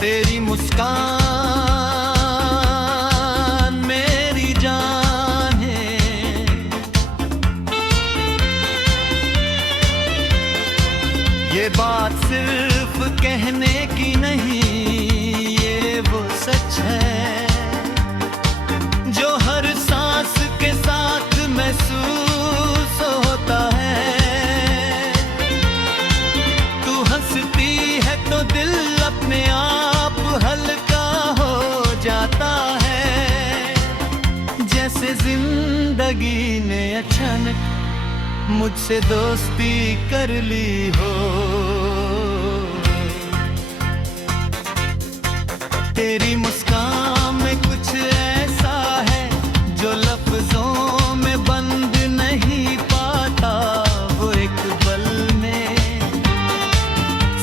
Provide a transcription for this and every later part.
तेरी मुस्कान मेरी जान है। ये बात सिर्फ कहने की नहीं, ये वो सच है जो हर सांस के साथ महसूस होता है। तू हंसती है तो दिल अपने आप हल्का हो जाता है, जैसे जिंदगी ने अचानक मुझसे दोस्ती कर ली हो। तेरी मुस्कान में कुछ ऐसा है जो लफ्जों में बंद नहीं पाता। वो एक पल में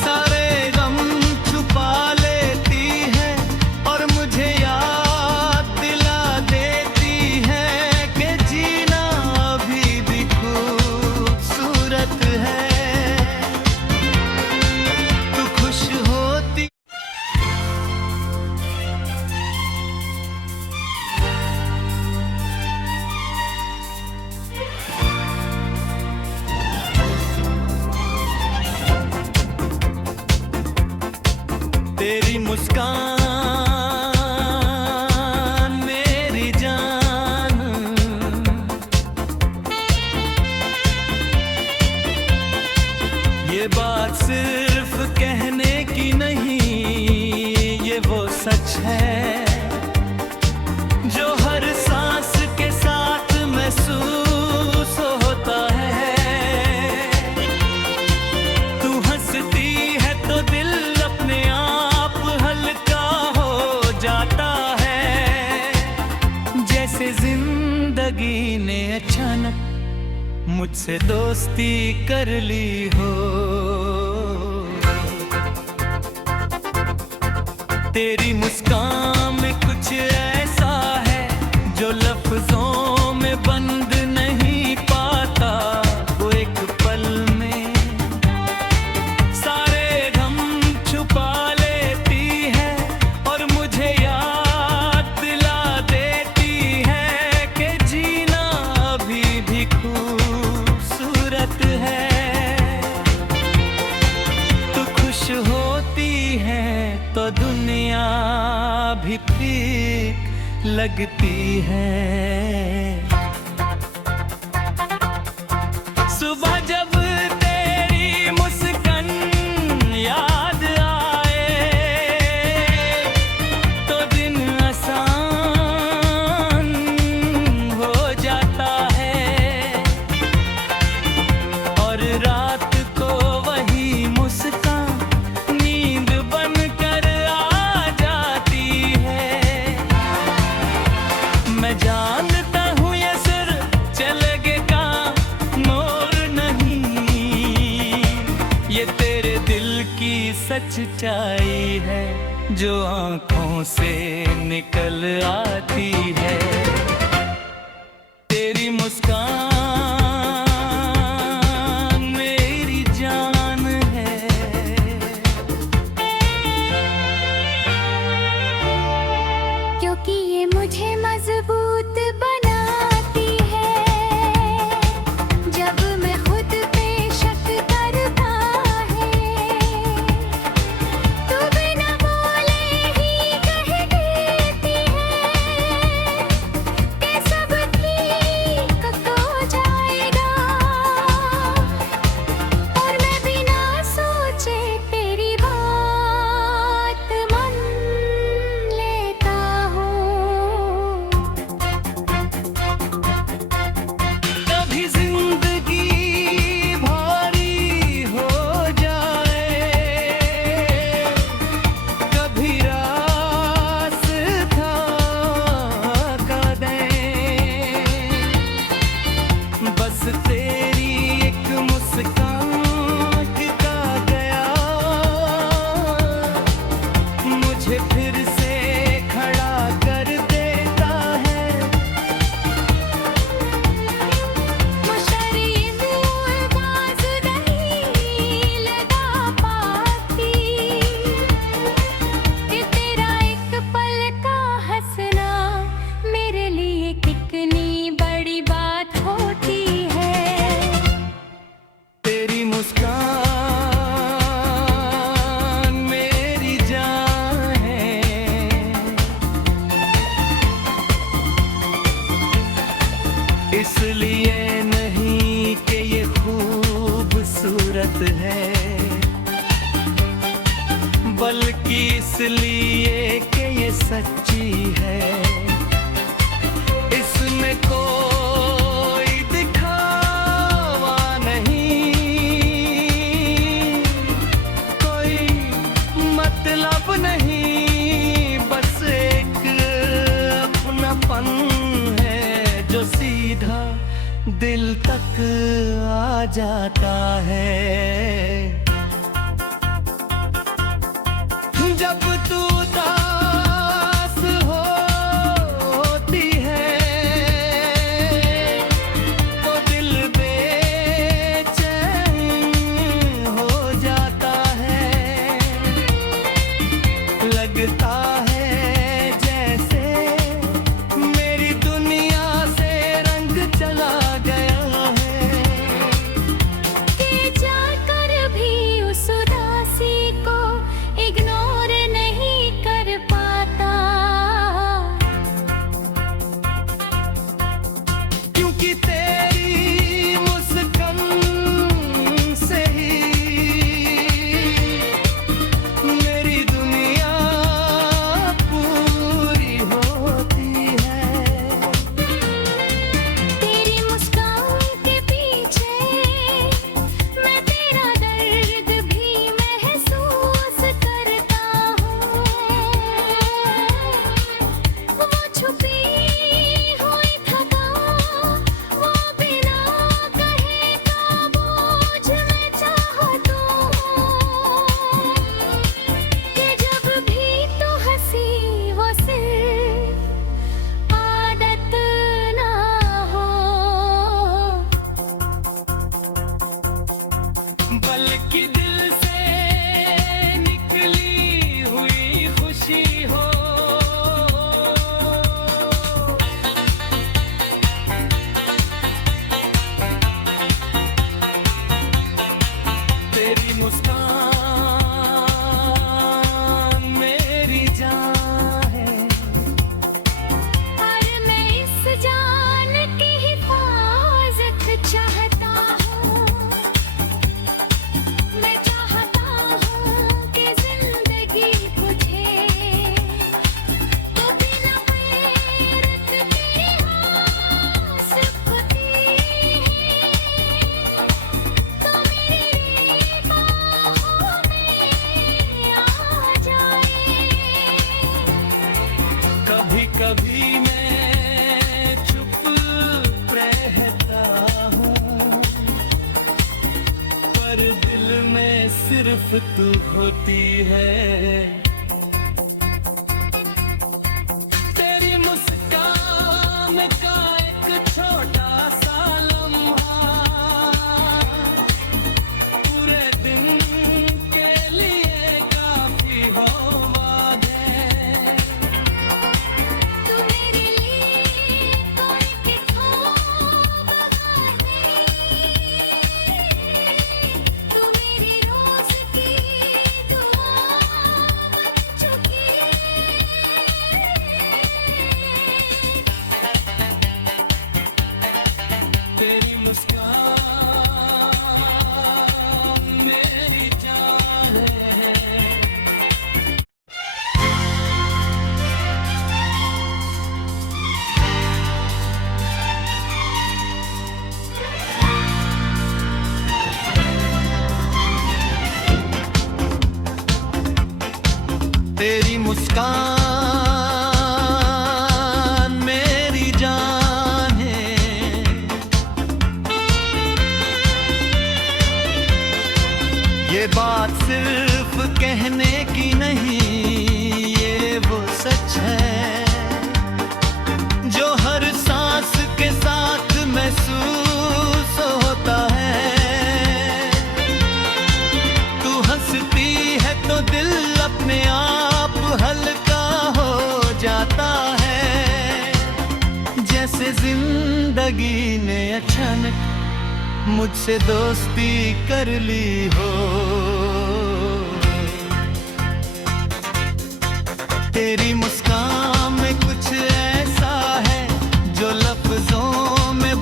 सारे गम छुपा लेती है और मुझे याद दिला देती है कि जीना अभी भी खूबसूरत है। तू खुश होती तेरी मुस्कान मेरी जान। ये बात सिर्फ कहने की नहीं, ये वो सच है जो हर सांस के साथ महसूस होता है। तू हंसती है तो दिल अपने आप हल्का हो जाता है, जैसे जिंदगी ने अचानक मुझसे दोस्ती कर ली हो। तेरी मुस्कान में कुछ ऐसा है जो लफ्जों में बंद नहीं पाता। वो एक पल में सारे गम छुपा लेती है और मुझे याद दिला देती है कि जीना अभी भी खूबसूरत है। तू खुश होती है तो दुनिया भी फीक लगती है। सुबह जब तेरी मुस्कान याद आए तो दिन आसान हो जाता है और रात को वही मुस्कान नींद बनकर आ जाती है। मैं जानता हूँ ये सिर चलेगे का मोर नहीं, ये तेरे दिल की सच्चाई है जो आंखों से निकल आती है। तेरी मुस्कान मेरी जान है। क्योंकि ये मुझे मजबूत बनाती है जब मैं खुद पे शक करता है। तू बिना बोले ही कह देती है इसलिए नहीं कि ये खूबसूरत है, बल्कि इसलिए कि ये सच्ची है। इसमें कोई दिखावा नहीं, कोई मतलब नहीं, बस एक अपनापन है जो सीधा दिल तक आ जाता है। जब तू उदास होती है तो दिल बेचैन हो जाता है, लगता है जैसे मेरी दुनिया से रंग चला गया है। कि जाकर भी उस उदासी को इग्नोर नहीं कर पाता, क्योंकि तेरी मुस्कान से ही मेरी दुनिया पूरी होती है। तेरी मुस्कान के पीछे मैं तेरा दर्द भी महसूस करता हूँ। वो छुपी हुई थकान, वो बिना कहे का बोझ मैं चाहता हूँ कि जब भी तू हंसी वो सिर्फ आदत ना हो, बल्कि दिल से निकली हुई खुशी हो। तेरी मुस्कान मेरी जान है, और मैं इस जान की हिफाजत चाहता हूँ। मैं चाहता हूँ कि जिंदगी तुझे तो बिना गैरत तेरी हो सकती है, तो मेरी बाहों में आ जाए। कभी कभी मैं चुप रहता हूँ, पर दिल में सिर्फ तू होती है। तेरी मुस्कान का एक छोटा सा लम्हा पूरे दिन के लिए काफी हो वादे। तू मेरे लिए कोई किताब है, तू मेरी रोज की दुआ बन चुकी है। तेरी मुस्कान मेरी जान है। तेरी मुस्कान मेरी जान है, ये बात सिर्फ कहने की नहीं, ये वो सच है जो हर सांस के साथ महसूस होता है। तू हंसती है तो दिल अपने आप हल्का हो जाता है, जैसे जिंदगी ने अचानक मुझसे दोस्ती कर ली हो। तेरी मुस्कान में कुछ ऐसा है जो लफ्जों में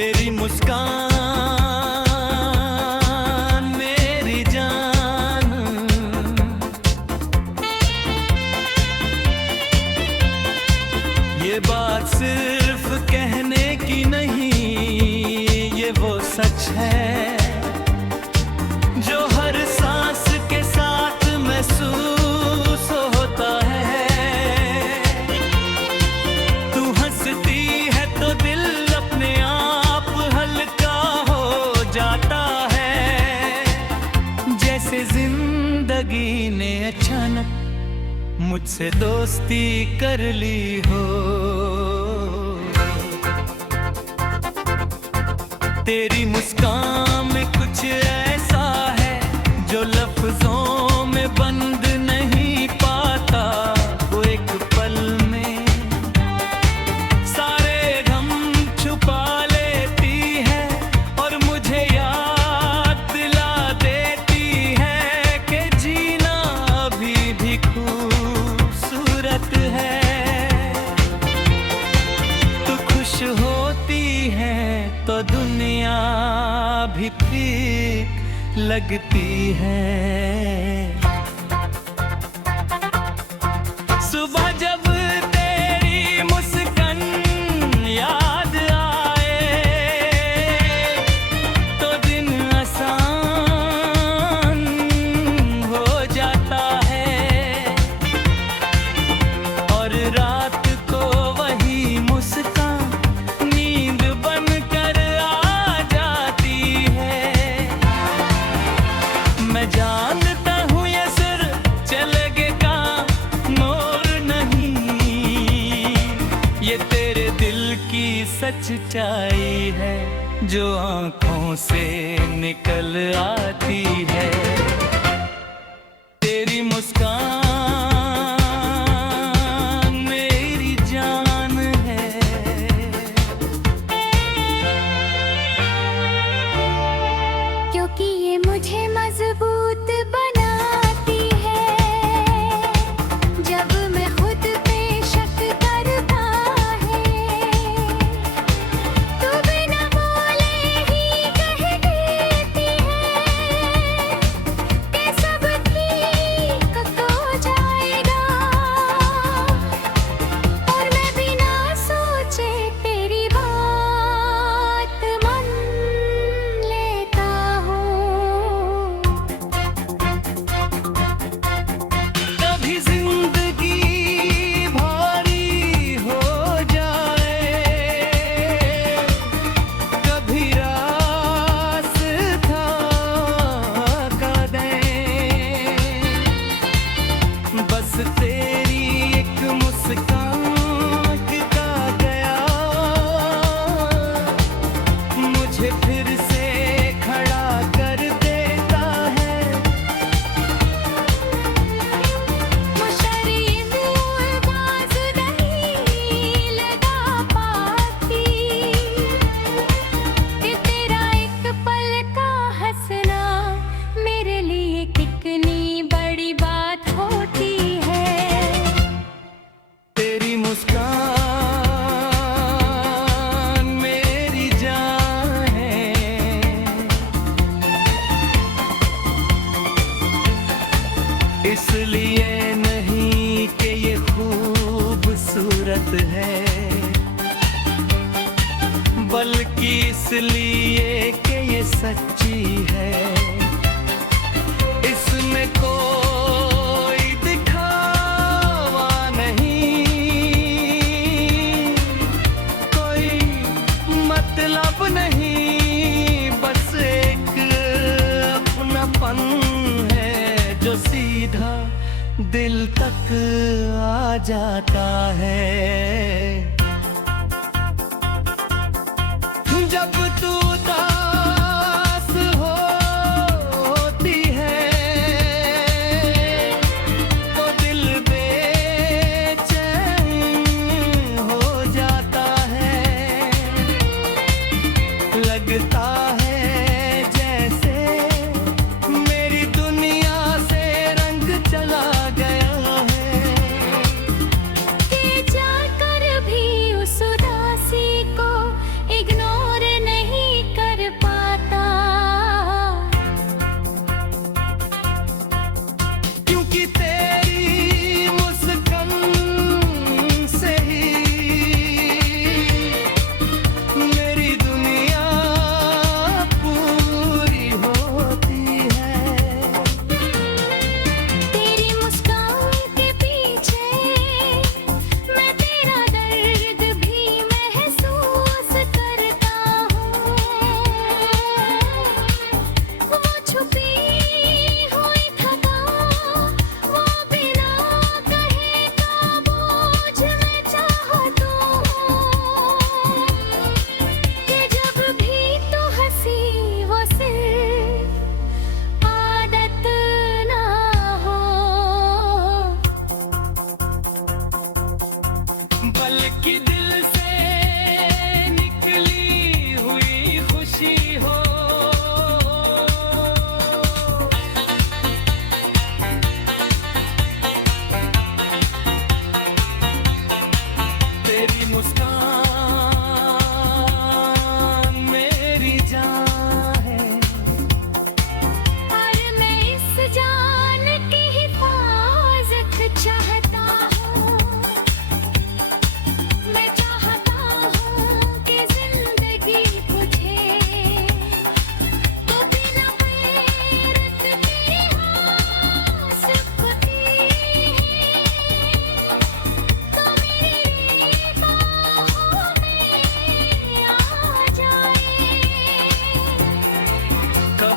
तेरी मुस्कान मेरी जान, ये बात सिर्फ कहने की नहीं, ये वो सच है जो हर सांस के साथ महसूस होता है। तू हंसती है तो दिल अपने आप हल्का हो जाता है, जैसे जिंदगी ने अचानक मुझसे दोस्ती कर ली हो। तेरी मुस्कान में कुछ ऐसा है जो लफ्जों में बंद नहीं पाता, वो एक पल में सारे गम छुपा लेती है और मुझे याद दिला देती है कि जीना अभी भी खूबसूरत है। तू खुश होती है तो दुनिया भी फीक लगती है। सुबह जब तेरी मुस्कान याद आए तो दिन आसान हो जाता है, और रात को वही मुस्कान नींद बनकर आ जाती है। मैं जानता हूँ ये सिर चलेगे का मोर नहीं, ये तेरे दिल की सच्चाई है जो आंखों से निकल आती है। तेरी मुस्कान मेरी जान है। क्योंकि ये मुझे मजबूत बनाती है, जब मैं खुद पे शक करता है तो बिना बोले ही कह देती है कि सब ठीक हो जाएगा, और मैं बिना सोचे तेरी बात मान लेता हूँ। कभी जिंदगी भारी हो जाए, कभी रास्ता का दे, बस तेरी एक मुस्कान का गया मुझे फिर से खड़ा कर देता है। मुशर्रिफ बाज नहीं लगा पाती कि तेरा एक पल का हंसना मेरे लिए कितनी बड़ी बात होती है। तेरी मुस्कान मेरी जान है। इसलिए नहीं कि ये खूबसूरत है, बल्कि इसलिए कि ये सच्ची है। इसमें कोई दिखावा नहीं, कोई मतलब नहीं, बस एक अपनापन है जो सीधा दिल तक आ जाता है। जब तू उदास होती है तो दिल बेचैन हो जाता है, लगता है जैसे मेरी दुनिया से रंग चला गया है। कि जाकर भी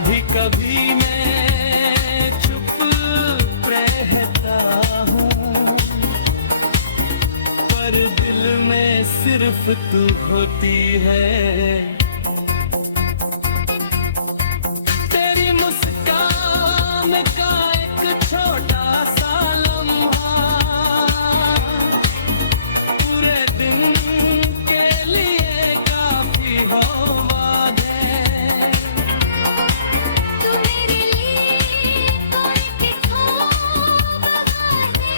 कभी कभी मैं चुप रहता हूँ, पर दिल में सिर्फ तू होती है। तेरी मुस्कान का एक छोटा सा लम्हा पूरे दिन के लिए काफी हो वादे। तू मेरे लिए कोई किताब है,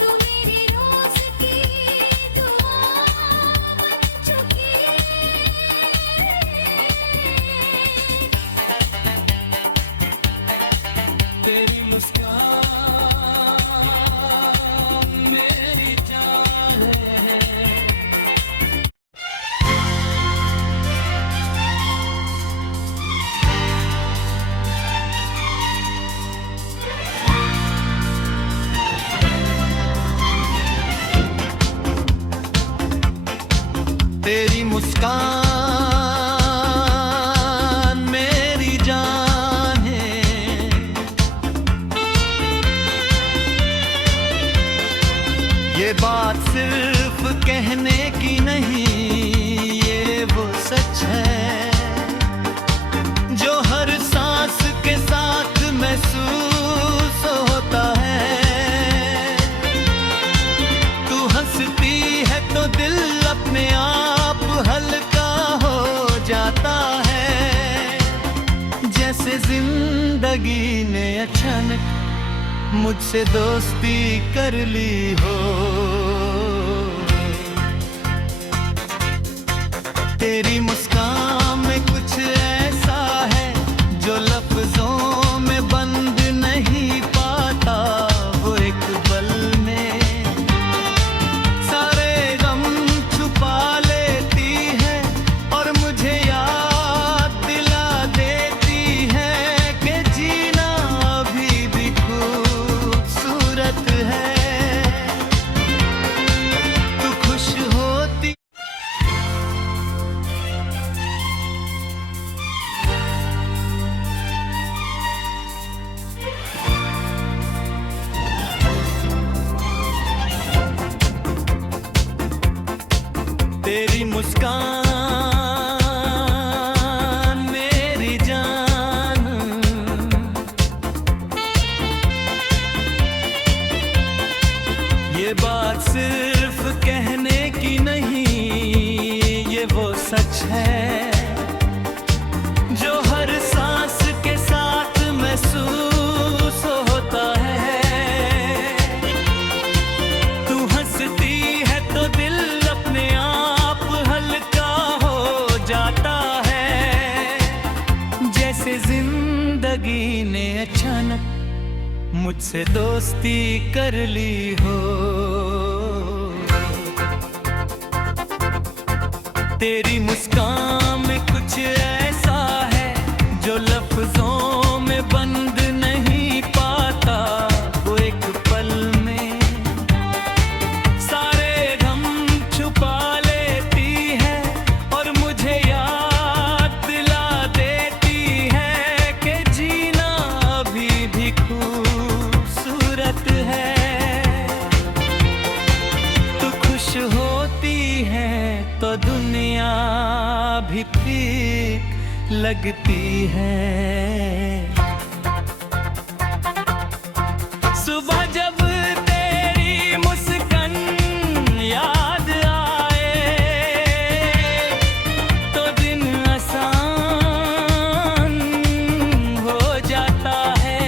तू मेरी रोज की दुआ बन चुकी तेरी मुस्कान मेरी जान है। तेरी मुस्कान मेरी जान है। ये बात सिर्फ कहने की नहीं, ये वो सच है जो हर सांस के साथ महसूस होता है। तू हंसती है तो दिल अपने आप हल्का हो जाता है, जैसे जिंदगी ने अचानक मुझसे दोस्ती कर ली हो। तेरी मुस्कान में कुछ ऐसा है जो लफ्जों में बंद नहीं पाता, वो एक पल में सारे गम छुपा लेती है और मुझे याद दिला देती है कि जीना अभी भी खूबसूरत है। तू खुश होती तेरी मुस्कान मेरी जान। ये बात सिर्फ कहने की नहीं, ये वो सच है जो हर सांस के साथ महसूस होता है। तू हंसती है तो दिल अपने आप हल्का हो जाता है, जैसे जिंदगी ने अचानक मुझसे दोस्ती कर ली हो। तेरी मुस्कान में कुछ ऐसा है जो लफ्जों में बंद नहीं पाता, वो एक पल में सारे गम छुपा लेती है और मुझे याद दिला देती है कि जीना अभी भी खूबसूरत है। तू खुश होती है तो दुनिया भी फीक लगती है। सुबह जब तेरी मुस्कान याद आए तो दिन आसान हो जाता है,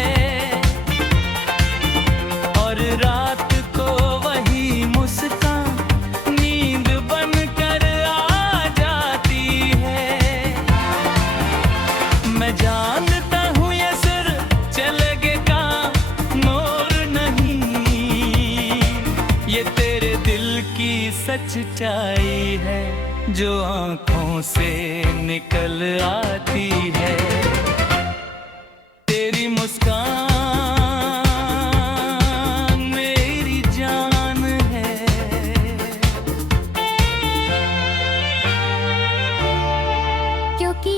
और रात को वही मुस्कान नींद बनकर आ जाती है। मैं जानता हूँ ये सिर चलेगे का मोर नहीं, ये तेरे दिल की सच्चाई है जो आंखों से निकल आती है। तेरी मुस्कान मेरी जान है। क्योंकि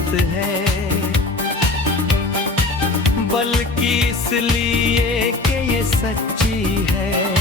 बात है, बल्कि इसलिए कि ये सच्ची है।